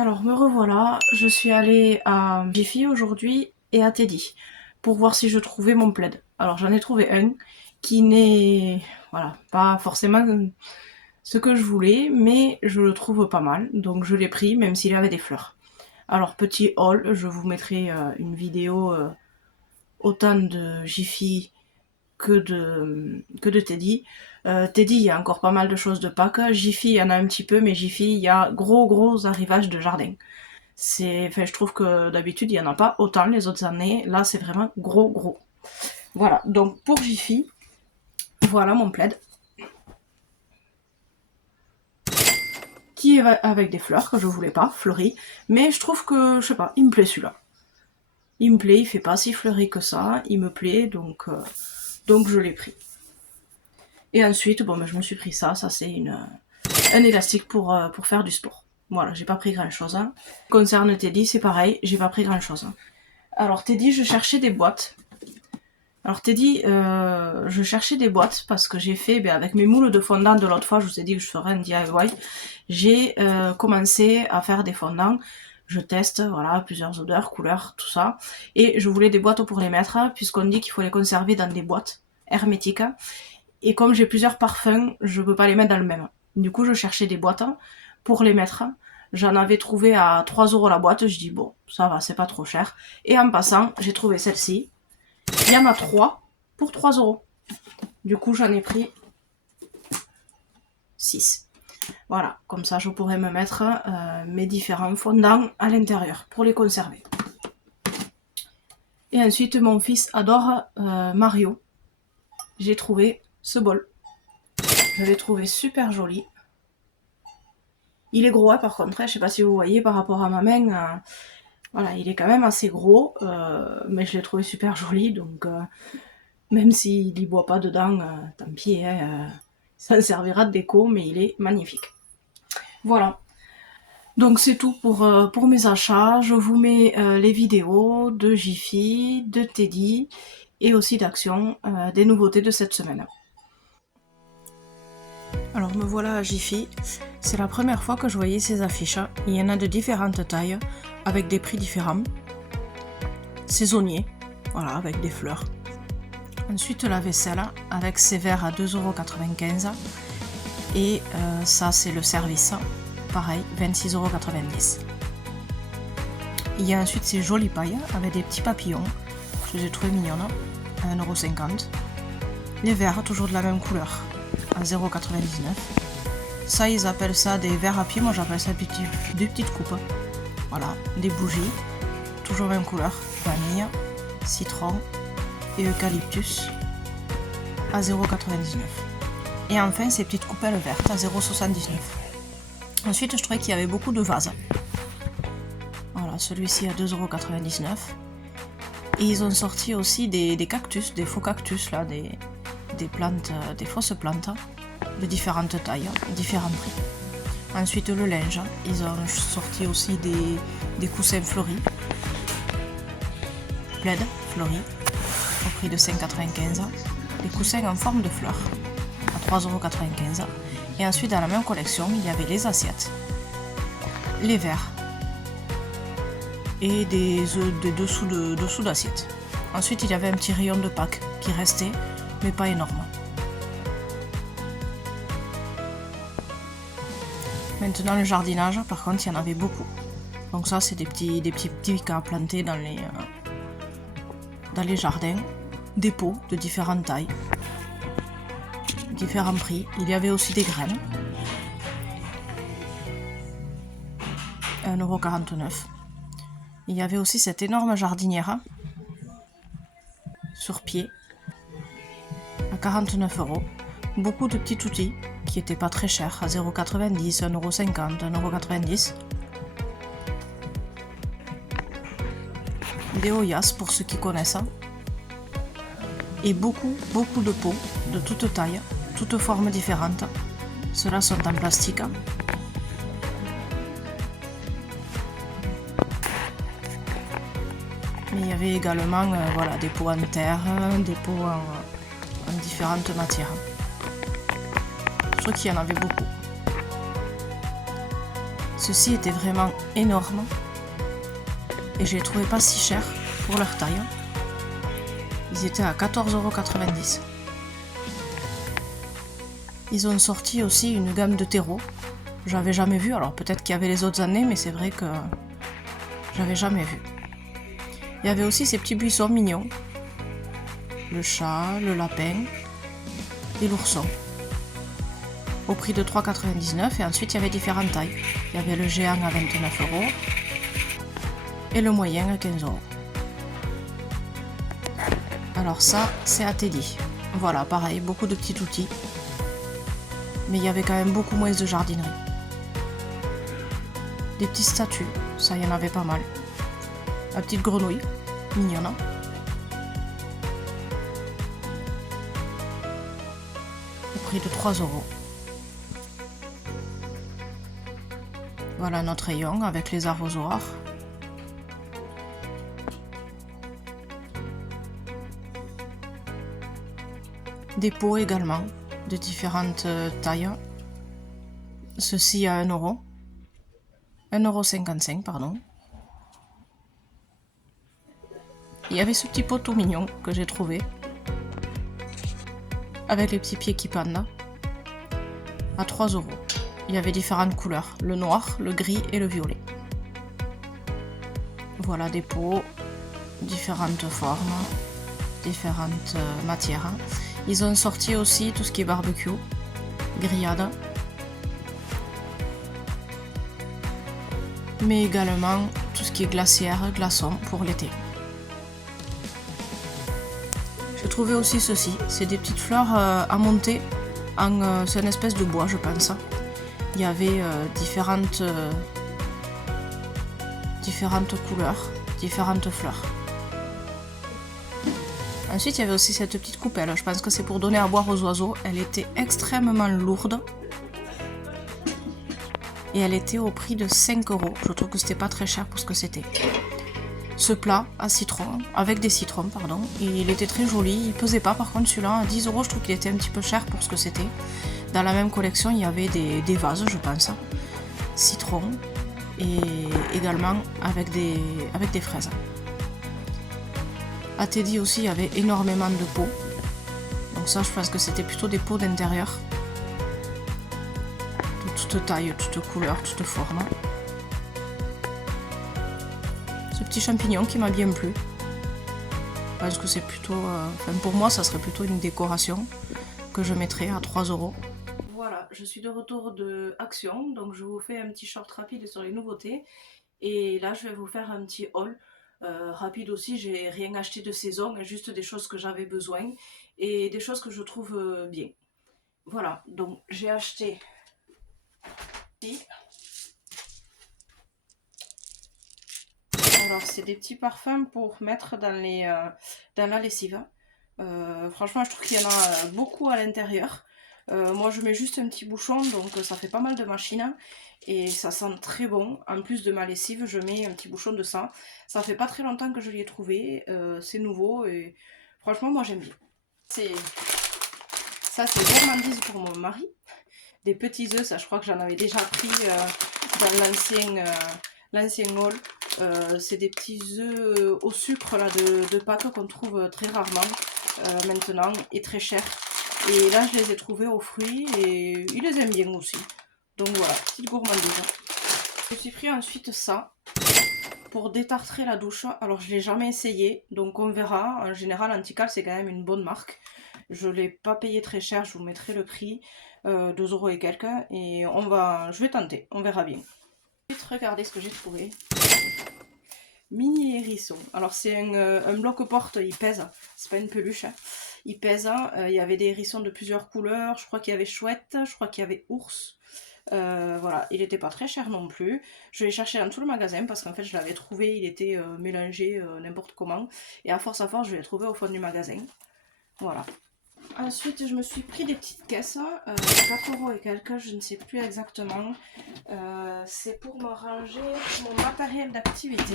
Alors me revoilà, je suis allée à Jiffy aujourd'hui et à Teddy pour voir si je trouvais mon plaid. Alors j'en ai trouvé un qui n'est pas forcément ce que je voulais, mais je le trouve pas mal, donc je l'ai pris même s'il avait des fleurs. Alors petit haul, je vous mettrai une vidéo autant de Jiffy que de Teddy. Teddy, il y a encore pas mal de choses de Pâques. Jiffy, il y en a un petit peu, mais Jiffy, il y a gros arrivages de jardin. Je trouve que d'habitude, il n'y en a pas autant les autres années. Là, c'est vraiment gros. Voilà, donc pour Jiffy, voilà mon plaid. Qui est avec des fleurs que je voulais pas, fleuri. Mais je trouve que, je sais pas, il me plaît celui-là. Il me plaît, il fait pas si fleuri que ça. Il me plaît, donc je l'ai pris. Et ensuite, je me suis pris ça. Ça, c'est un élastique pour faire du sport. Voilà, j'ai pas pris grand chose. Hein. Concernant Teddy, c'est pareil, j'ai pas pris grand chose. Hein. Alors Teddy, je cherchais des boîtes. Alors Teddy, je cherchais des boîtes parce que j'ai fait, avec mes moules de fondant de l'autre fois, je vous ai dit que je ferais un DIY. J'ai commencé à faire des fondants. Je teste, voilà, plusieurs odeurs, couleurs, tout ça. Et je voulais des boîtes pour les mettre, puisqu'on dit qu'il faut les conserver dans des boîtes hermétiques. Et comme j'ai plusieurs parfums, je peux pas les mettre dans le même. Du coup, je cherchais des boîtes pour les mettre. J'en avais trouvé à 3 € la boîte. Je dis, bon, ça va, c'est pas trop cher. Et en passant, j'ai trouvé celle-ci. Il y en a 3 pour 3 €. Du coup, j'en ai pris 6. Voilà, comme ça, je pourrais me mettre mes différents fondants à l'intérieur pour les conserver. Et ensuite, mon fils adore Mario. J'ai trouvé ce bol. Je l'ai trouvé super joli. Il est gros, par contre, je sais pas si vous voyez par rapport à ma main. Voilà, il est quand même assez gros, mais je l'ai trouvé super joli, donc même s'il n'y boit pas dedans, tant pis, ça servira de déco, mais il est magnifique. Voilà. Donc c'est tout pour mes achats. Je vous mets les vidéos de Jiffy, de Teddy et aussi d'Action, des nouveautés de cette semaine. Alors me voilà à Jiffy. C'est la première fois que je voyais ces affiches. Il y en a de différentes tailles, avec des prix différents. Saisonniers, voilà, avec des fleurs. Ensuite la vaisselle, avec ses verres à 2,95 €. Et ça c'est le service, pareil, 26,90 €. Il y a ensuite ces jolies pailles, avec des petits papillons. Je les ai trouvées mignonnes, à 1,50 €. Les verres, toujours de la même couleur, à 0,99 €. Ça, ils appellent ça des verres à pied, moi j'appelle ça des petites coupes. Voilà, des bougies, toujours même couleur, vanille, citron et eucalyptus, à 0,99 €. Et enfin, ces petites coupelles vertes, à 0,79 €. Ensuite, je trouvais qu'il y avait beaucoup de vases. Voilà, celui-ci à 2,99 €. Et ils ont sorti aussi des cactus, des faux cactus, là, des plantes, des fausses plantes, de différentes tailles, différents prix. Ensuite le linge, ils ont sorti aussi des coussins fleuris, plaid fleuris, au prix de 5,95 €. Des coussins en forme de fleurs, à 3,95 €. Et ensuite dans la même collection, il y avait les assiettes, les verres et des dessous d'assiettes. Ensuite il y avait un petit rayon de Pâques qui restait, mais pas énorme. Maintenant le jardinage, par contre, il y en avait beaucoup. Donc ça, c'est des petits pics à planter dans les jardins. Des pots de différentes tailles, différents prix. Il y avait aussi des graines. 1,49 €. Il y avait aussi cette énorme jardinière sur pied à 49 €. Beaucoup de petits outils qui n'étaient pas très chers, à 0,90 €, 1,50 €, 1,90 €. Des Oyas pour ceux qui connaissent. Et beaucoup de pots de toutes tailles, toutes formes différentes. Ceux-là sont en plastique. Mais il y avait également des pots en terre, des pots en différentes matières. Je trouve qu'il y en avait beaucoup. Ceux-ci étaient vraiment énormes et je les trouvais pas si chers pour leur taille. Ils étaient à 14,90 €. Ils ont sorti aussi une gamme de terreaux. J'avais jamais vu, alors peut-être qu'il y avait les autres années, mais c'est vrai que j'avais jamais vu. Il y avait aussi ces petits buissons mignons. Le chat, le lapin et l'ourson. Au prix de 3,99 €, et ensuite il y avait différentes tailles. Il y avait le géant à 29 € et le moyen à 15 €. Alors ça, c'est à Teddy. Voilà, pareil, beaucoup de petits outils. Mais il y avait quand même beaucoup moins de jardinerie. Des petites statues, ça il y en avait pas mal. La petite grenouille, mignonne. Au prix de 3 €. Voilà notre rayon avec les arrosoirs. Des pots également, de différentes tailles. Ceci à 1 €. 1,55 €, pardon. Il y avait ce petit pot tout mignon que j'ai trouvé. Avec les petits pieds qui pendent. À 3 €. Il y avait différentes couleurs. Le noir, le gris et le violet. Voilà des pots. Différentes formes. Différentes matières. Ils ont sorti aussi tout ce qui est barbecue. Grillade. Mais également tout ce qui est glacière, glaçons pour l'été. J'ai trouvé aussi ceci, c'est des petites fleurs à monter, c'est une espèce de bois je pense. Il y avait différentes couleurs, différentes fleurs. Ensuite il y avait aussi cette petite coupelle, je pense que c'est pour donner à boire aux oiseaux, elle était extrêmement lourde. Et elle était au prix de 5 €. Je trouve que c'était pas très cher pour ce que c'était. Ce plat à citron, avec des citrons, pardon, il était très joli. Il pesait pas, par contre celui-là à 10 €, je trouve qu'il était un petit peu cher pour ce que c'était. Dans la même collection, il y avait des vases, je pense, citron, et également avec des fraises. À Teddy aussi, il y avait énormément de pots. Donc ça, je pense que c'était plutôt des pots d'intérieur. Toute taille, toute couleur, toute forme. Ce petit champignon qui m'a bien plu. Parce que c'est plutôt... pour moi, ça serait plutôt une décoration que je mettrais à 3 €. Voilà, je suis de retour de Action, donc je vous fais un petit short rapide sur les nouveautés. Et là, je vais vous faire un petit haul rapide aussi. J'ai rien acheté de saison, juste des choses que j'avais besoin et des choses que je trouve bien. Voilà, donc j'ai acheté... Alors c'est des petits parfums pour mettre dans la lessive. Franchement je trouve qu'il y en a beaucoup à l'intérieur. Moi je mets juste un petit bouchon, donc ça fait pas mal de machine. Et ça sent très bon. En plus de ma lessive, je mets un petit bouchon de ça. Ça fait pas très longtemps que je l'ai trouvé. C'est nouveau et franchement moi j'aime bien. Ça c'est gourmandise pour mon mari. Des petits œufs, ça je crois que j'en avais déjà pris dans l'ancien haul. C'est des petits œufs au sucre là, de Pâques qu'on trouve très rarement maintenant et très cher. Et là je les ai trouvés aux fruits et ils les aiment bien aussi. Donc voilà, petite gourmandise. Je me suis pris ensuite ça pour détartrer la douche. Alors je ne l'ai jamais essayé, donc on verra. En général Antical c'est quand même une bonne marque. Je ne l'ai pas payé très cher, je vous mettrai le prix. 2 € et quelques, et je vais tenter, on verra bien. Regardez ce que j'ai trouvé. Mini hérisson. Alors c'est un bloc-porte, il pèse, c'est pas une peluche, hein. Il pèse, il y avait des hérissons de plusieurs couleurs, je crois qu'il y avait chouette, je crois qu'il y avait ours. Voilà, il n'était pas très cher non plus. Je l'ai cherché dans tout le magasin parce qu'en fait je l'avais trouvé, il était mélangé n'importe comment, et à force je l'ai trouvé au fond du magasin. Voilà. Ensuite, je me suis pris des petites caisses, 4 € et quelques, je ne sais plus exactement. C'est pour me ranger mon matériel d'activité.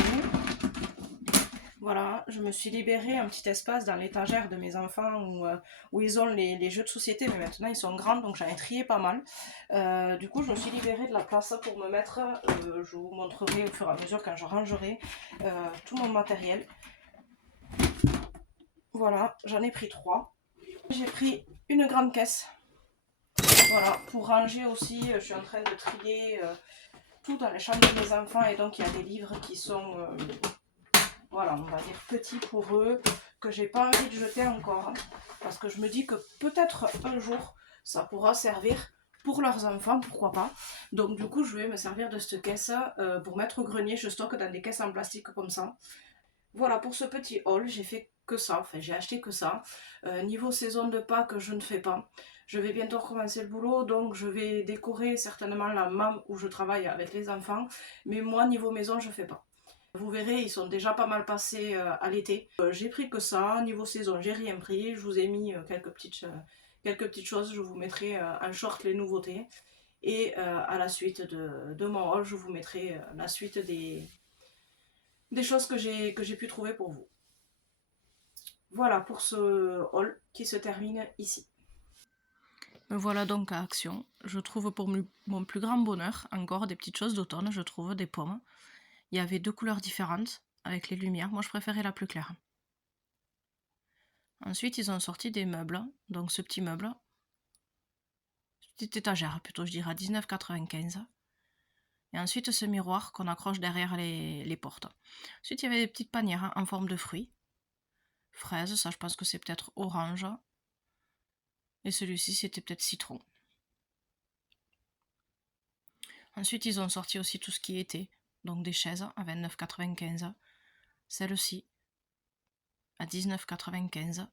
Voilà, je me suis libéré un petit espace dans l'étagère de mes enfants où ils ont les jeux de société, mais maintenant ils sont grands, donc j'en ai trié pas mal. Du coup, je me suis libéré de la place pour me mettre, je vous montrerai au fur et à mesure quand je rangerai tout mon matériel. Voilà, j'en ai pris 3. J'ai pris une grande caisse. Voilà, pour ranger aussi, je suis en train de trier tout dans les chambres de mes enfants, et donc il y a des livres qui sont voilà, on va dire petit pour eux, que j'ai pas envie de jeter encore, hein, parce que je me dis que peut-être un jour ça pourra servir pour leurs enfants, pourquoi pas. Donc du coup je vais me servir de cette caisse pour mettre au grenier. Je stocke dans des caisses en plastique comme ça. Voilà, pour ce petit haul, j'ai fait que ça, enfin j'ai acheté que ça. Niveau saison de Pâques, je ne fais pas. Je vais bientôt recommencer le boulot, donc je vais décorer certainement la MAM où je travaille avec les enfants, mais moi niveau maison je fais pas. Vous verrez, ils sont déjà pas mal passés à l'été. J'ai pris que ça. Niveau saison, j'ai rien pris. Je vous ai mis quelques petites choses. Je vous mettrai en short les nouveautés. Et à la suite de mon haul, je vous mettrai la suite des choses que j'ai pu trouver pour vous. Voilà pour ce haul qui se termine ici. Me voilà donc à Action. Je trouve pour mon plus grand bonheur encore des petites choses d'automne. Je trouve des pommes. Il y avait 2 couleurs différentes avec les lumières. Moi, je préférais la plus claire. Ensuite, ils ont sorti des meubles. Donc, ce petit meuble, petite étagère plutôt, je dirais, à 19,95 €. Et ensuite, ce miroir qu'on accroche derrière les portes. Ensuite, il y avait des petites panières en forme de fruits. Fraises, ça, je pense que c'est peut-être orange. Et celui-ci, c'était peut-être citron. Ensuite, ils ont sorti aussi tout ce qui était. Donc, des chaises à 29,95 €. Celle-ci, à 19,95 €.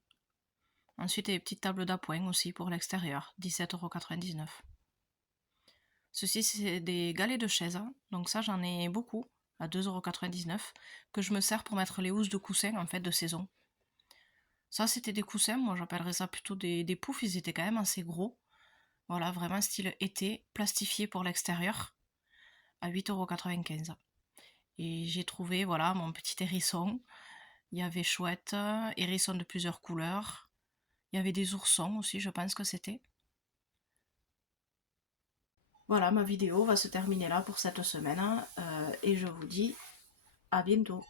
Ensuite, il y a des petites tables d'appoint aussi pour l'extérieur, 17,99 €. Ceci, c'est des galets de chaise, donc ça, j'en ai beaucoup, à 2,99 €, que je me sers pour mettre les housses de coussins, en fait, de saison. Ça, c'était des coussins, moi j'appellerais ça plutôt des poufs, ils étaient quand même assez gros. Voilà, vraiment style été, plastifié pour l'extérieur, à 8,95 €. Et j'ai trouvé, voilà, mon petit hérisson. Il y avait chouette, hérisson de plusieurs couleurs. Il y avait des oursons aussi, je pense que c'était. Voilà, ma vidéo va se terminer là pour cette semaine et je vous dis à bientôt.